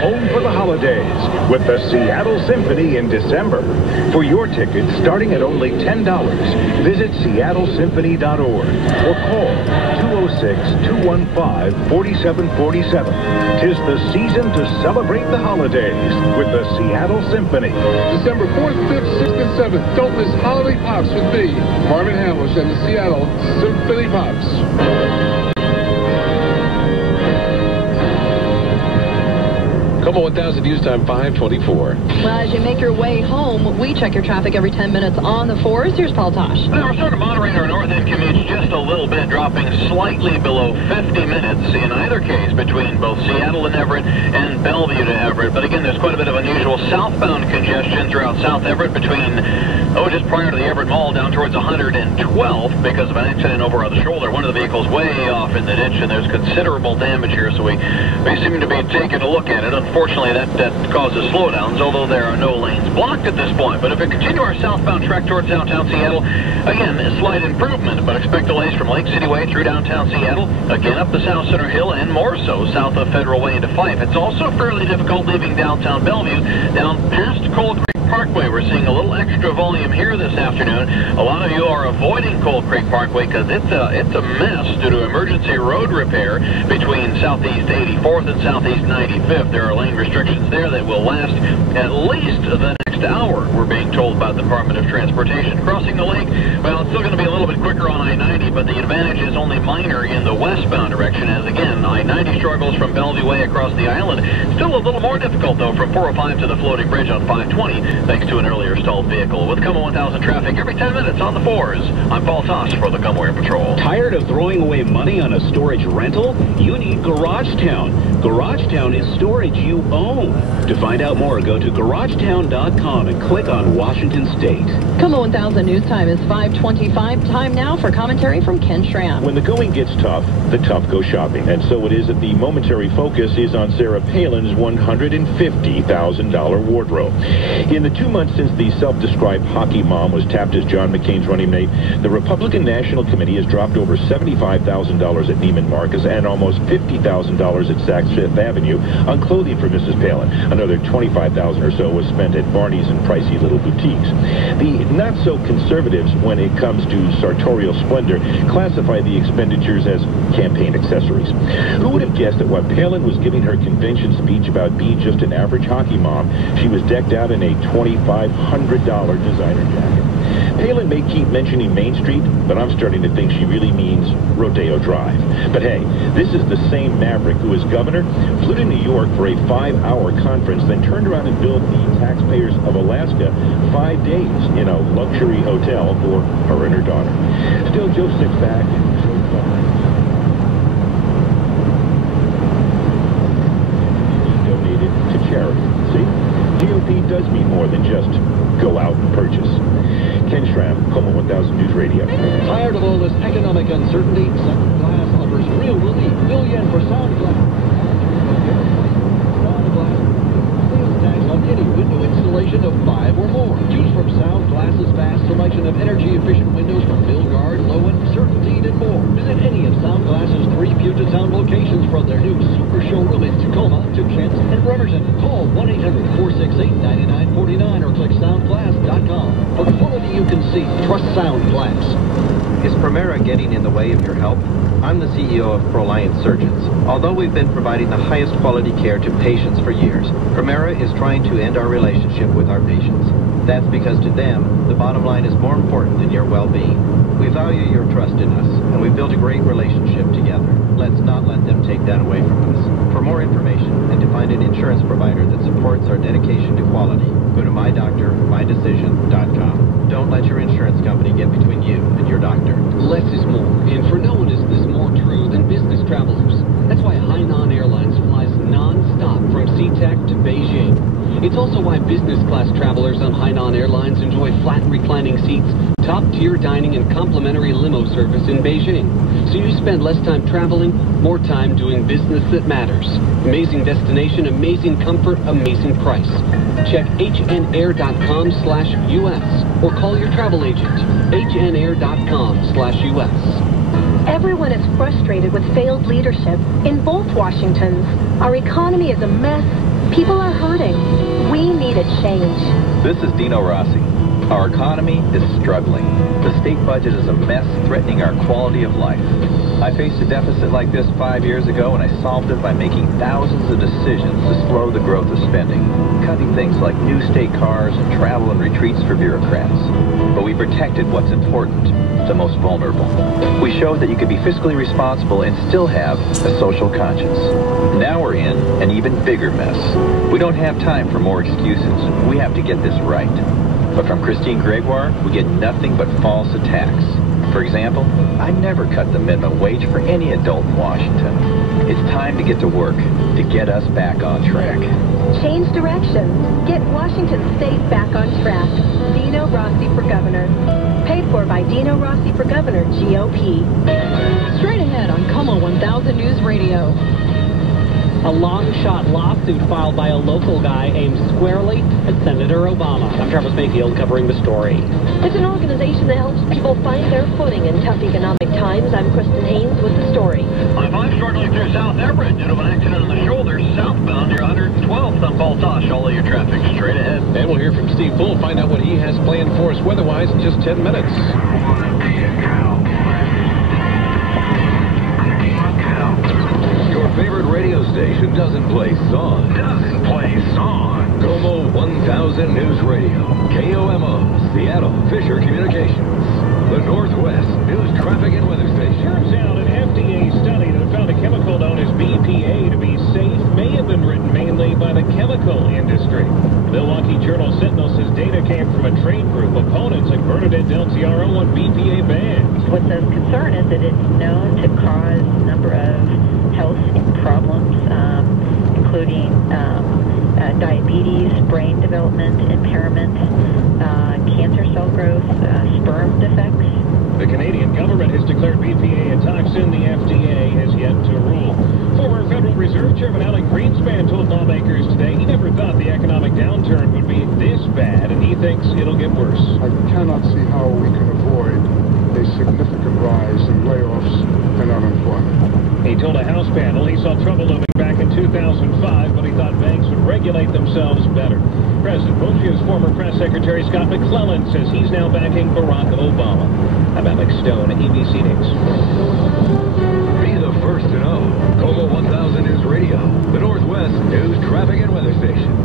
home for the holidays with the Seattle Symphony in December. For your tickets, starting at only $10, visit seattlesymphony.org or call 206-215-4747. 'Tis the season to celebrate the holidays with the Seattle Symphony. December 4th, 5th, 6th, and 7th. Don't miss Holiday Pops with me, Marvin Hamlish, and the Seattle Symphony Pops. KOMO 1000 News Time 5:24. Well, as you make your way home, we check your traffic every 10 minutes on the 4s. Here's Paul Tosh. Well, we're sort of moderating our north end commutes just a little bit, dropping slightly below 50 minutes in either case between both Seattle and Everett and Bellevue to Everett. But again, there's quite a bit of unusual southbound congestion throughout South Everett between, just prior to the Everett Mall down towards 112th because of an accident over on the shoulder. One of the vehicles way off in the ditch, and there's considerable damage here, so we seem to be taking a look at it. Unfortunately, that causes slowdowns, although there are no lanes blocked at this point. But if we continue our southbound trek towards downtown Seattle, again, a slight improvement, but expect delays from Lake City Way through downtown Seattle, again up the South Center Hill, and more so south of Federal Way into Fife. It's also fairly difficult leaving downtown Bellevue down past Coal Creek Parkway. We're seeing a little extra volume here this afternoon. A lot of you are avoiding Coal Creek Parkway because it's a mess due to emergency road repair between Southeast 84th and Southeast 95th. There are lane restrictions there that will last at least the next hour, we're being told by the Department of Transportation. Crossing the lake, well, it's still going to be a little bit quicker on I-90, but the advantage is only minor in the westbound direction, as again, I-90 struggles from Bellevue Way across the island. Still a little more difficult, though, from 405 to the floating bridge on 520, thanks to an earlier stalled vehicle. With KOMO 1000 traffic every 10 minutes on the 4s, I'm Paul Tosh for the KOMO Air Patrol. Tired of throwing away money on a storage rental? You need GarageTown. GarageTown is storage you own. To find out more, go to garagetown.com and click on Washington State. KOMO 1000 News Time is 5:25. Time now for commentary from Ken Schramm. When the going gets tough, the tough go shopping. And so it is that the momentary focus is on Sarah Palin's $150,000 wardrobe. In the 2 months since the self-described hockey mom was tapped as John McCain's running mate, the Republican National Committee has dropped over $75,000 at Neiman Marcus and almost $50,000 at Saks Fifth Avenue on clothing for Mrs. Palin. Another $25,000 or so was spent at Barney's and pricey little boutiques. The not-so-conservatives, when it comes to sartorial splendor, classify the expenditures as campaign accessories. Who would have guessed that while Palin was giving her convention speech about being just an average hockey mom, she was decked out in a $2,500 designer jacket? Palin may keep mentioning Main Street, but I'm starting to think she really means Rodeo Drive. But hey, this is the same maverick who, as governor, flew to New York for a 5-hour conference, then turned around and billed the taxpayers of Alaska 5 days in a luxury hotel for her and her daughter. Still, Joe sits back and donated to charity. See? GOP does mean more than just go out and purchase. Ken Schramm, KOMO 1000 News Radio. Tired of all this economic uncertainty? Sound Glass offers real relief. $1 million for Sound Glass. Sound Glass. Sales tax on any window installation of 5 or more. Choose from Sound Glass's vast selection of energy-efficient windows from Milgard, Lowen, Certainty, and more. Visit any of Sound Glass's 3 Puget Sound locations from their new super showroom in Tacoma to Kent and Bremerton. Call 1-800-468-9949 or click soundglass.com. For quality you can see, trust Sound Glass. Is Primera getting in the way of your health? I'm the CEO of ProLiant Surgeons. Although we've been providing the highest quality care to patients for years, Primera is trying to end our relationship with our patients. That's because to them, the bottom line is more important than your well-being. We value your trust in us, and we've built a great relationship together. Let's not let them take that away from us. For more information and to find an insurance provider that supports our dedication to quality, go to mydoctormydecision.com. Don't let your insurance company get between you and your doctor. Less is more, and for no one is this more true than business travelers. That's why Hainan Airlines flies non-stop from SeaTac to Beijing. It's also why business class travelers on Hainan Airlines enjoy flat reclining seats, top-tier dining, and complimentary limo service in Beijing. So you spend less time traveling, more time doing business that matters. Amazing destination, amazing comfort, amazing price. Check hnair.com/US or call your travel agent, hnair.com/US. Everyone is frustrated with failed leadership in both Washingtons. Our economy is a mess. People are hurting. We need a change. This is Dino Rossi. Our economy is struggling. The state budget is a mess, threatening our quality of life. I faced a deficit like this 5 years ago, and I solved it by making thousands of decisions to slow the growth of spending, cutting things like new state cars and travel and retreats for bureaucrats. But we protected what's important, the most vulnerable. We showed that you could be fiscally responsible and still have a social conscience. Now we're in an even bigger mess. We don't have time for more excuses. We have to get this right. But from Christine Gregoire, we get nothing but false attacks. For example, I never cut the minimum wage for any adult in Washington. It's time to get to work, to get us back on track. Change direction. Get Washington State back on track. Dino Rossi for governor. Paid for by Dino Rossi for governor, GOP. Straight ahead on KOMO 1000 News Radio. A long-shot lawsuit filed by a local guy aimed squarely at Senator Obama. I'm Travis Mayfield covering the story. It's an organization that helps people find their footing in tough economic times. I'm Kristen Haynes with the story. I-5 shortly through South Everett due to an accident on the shoulder southbound near 112th on Baltosh. All of your traffic straight ahead. And we'll hear from Steve Bull, find out what he has planned for us weather-wise in just 10 minutes. Your favorite radio station doesn't play songs. KOMO 1000 News Radio. KOMO, Seattle, Fisher Communications. The Northwest News Traffic and Weather Station. Turns out an FDA study that found a chemical known as BPA to be safe may have been written mainly by the chemical industry. The Milwaukee Journal Sentinel says data came from a trade group. Opponents like Bernadette Del Tiaro want BPA banned. What the concern is that it's known to cause a number of health problems, including diabetes, brain development impairment, cancer cell growth, sperm defects. The Canadian government has declared BPA a toxin. The FDA has yet to rule. Former Federal Reserve Chairman Alan Greenspan told lawmakers today he never thought the economic downturn would be this bad, and he thinks it'll get worse. I cannot see how we can avoid a significant rise in layoffs and unemployment. He told a House panel he saw trouble looming back in 2005, but he thought banks would regulate themselves better. President Bush's former press secretary Scott McClellan says he's now backing Barack Obama. I'm Alex Stone, ABC News. Be the first to know. KOMO 1000 News Radio, the Northwest News Traffic and Weather Station.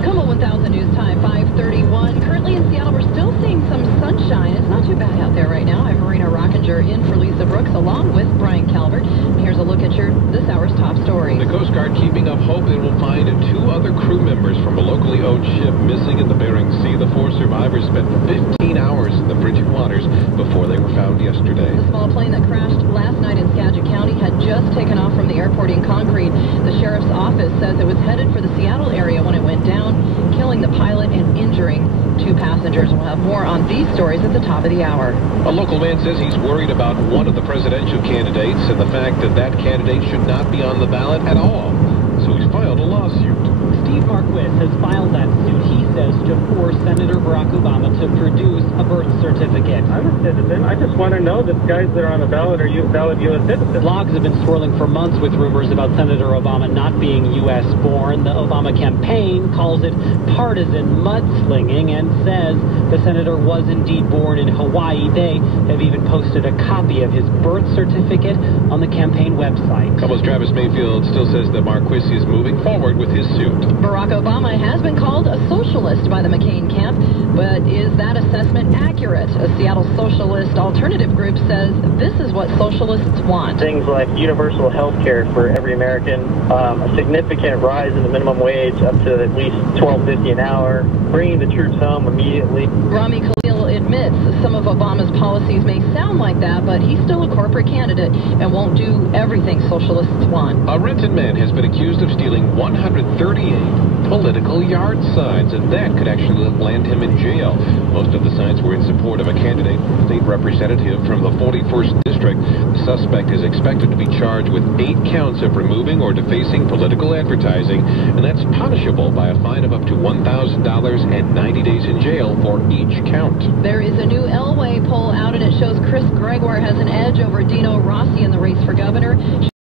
KOMO 1000 News Time, 5:31. Currently in Seattle, we're still seeing some sunshine. It's not too bad out there right now. I'm Marina Rockinger in for Lisa Brooks, along with Brian Calvert. Here's a look at this hour's top stories. The Coast Guard keeping up hope they will find 2 other crew members from a locally owned ship missing in the Bering Sea. The 4 survivors spent 15 hours in the frigid waters before they were found yesterday. The small plane that crashed last night in Skagit County had just taken off from the airport in Concrete. The sheriff's office says it was headed for the Seattle area when it went down, killing the pilot and injuring 2 passengers. We'll have more on these stories at the top of the hour. A local man says he's worried about one of the presidential candidates and the fact that that candidate should not be on the ballot at all. So he's filed a lawsuit. Steve Marquis has filed that suit, he says, to force Senator Barack Obama to produce a birth certificate. I'm a citizen. I just want to know that guys that are on the ballot are valid U.S. citizens. Blogs have been swirling for months with rumors about Senator Obama not being U.S. born. The Obama campaign calls it partisan mudslinging and says the senator was indeed born in Hawaii. They have even posted a copy of his birth certificate on the campaign website. KOMO's Travis Mayfield still says that Marquis is moving forward with his suit. Barack Obama has been called a socialist by the McCain camp, but is that assessment accurate? A Seattle socialist alternative group says this is what socialists want. Things like universal health care for every American, a significant rise in the minimum wage up to at least $12.50 an hour, bringing the troops home immediately. Rami Khalil admits some of Obama's policies may sound like that, but he's still a corporate candidate and won't do everything socialists want. A Renton man has been accused of stealing 138 political yard signs, and that could actually land him in jail. Most of the signs were in support of a candidate, state representative from the 41st District. The suspect is expected to be charged with 8 counts of removing or defacing political advertising, and that's punishable by a fine of up to $1,000 and 90 days in jail for each count. There is a new Elway poll out, and it shows Chris Gregoire has an edge over Dino Rossi in the race for governor.